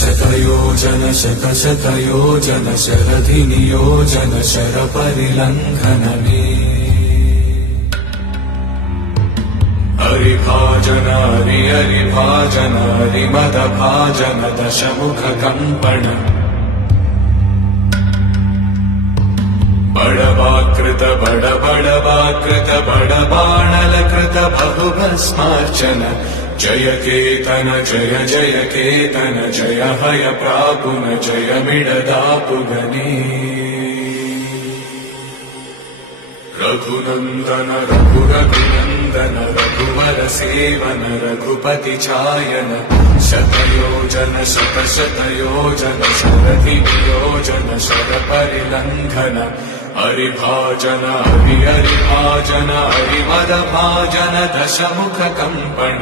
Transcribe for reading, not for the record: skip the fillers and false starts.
शतयोजन शतशतयोजन शरधिनियोजन शरपरिलङ्घनमे हरिभाजन हरिभाजन हरिमदभाजन दशमुखकम्पण बडवाकृत बडवाकृत बडबाणलकृत बहुभस्मार्चन जय केतन जय जय केतन जय हय प्रापुन जय मिडदापुगने रघुनन्दन रघुनन्दन रघुवर सेवन रघुपति चायन शतयोजन शतशतयोजन शरधिनियोजन शरपरिलङ्घन हरिभाजन हरिभाजन हरिमदभाजन दशमुखकम्पण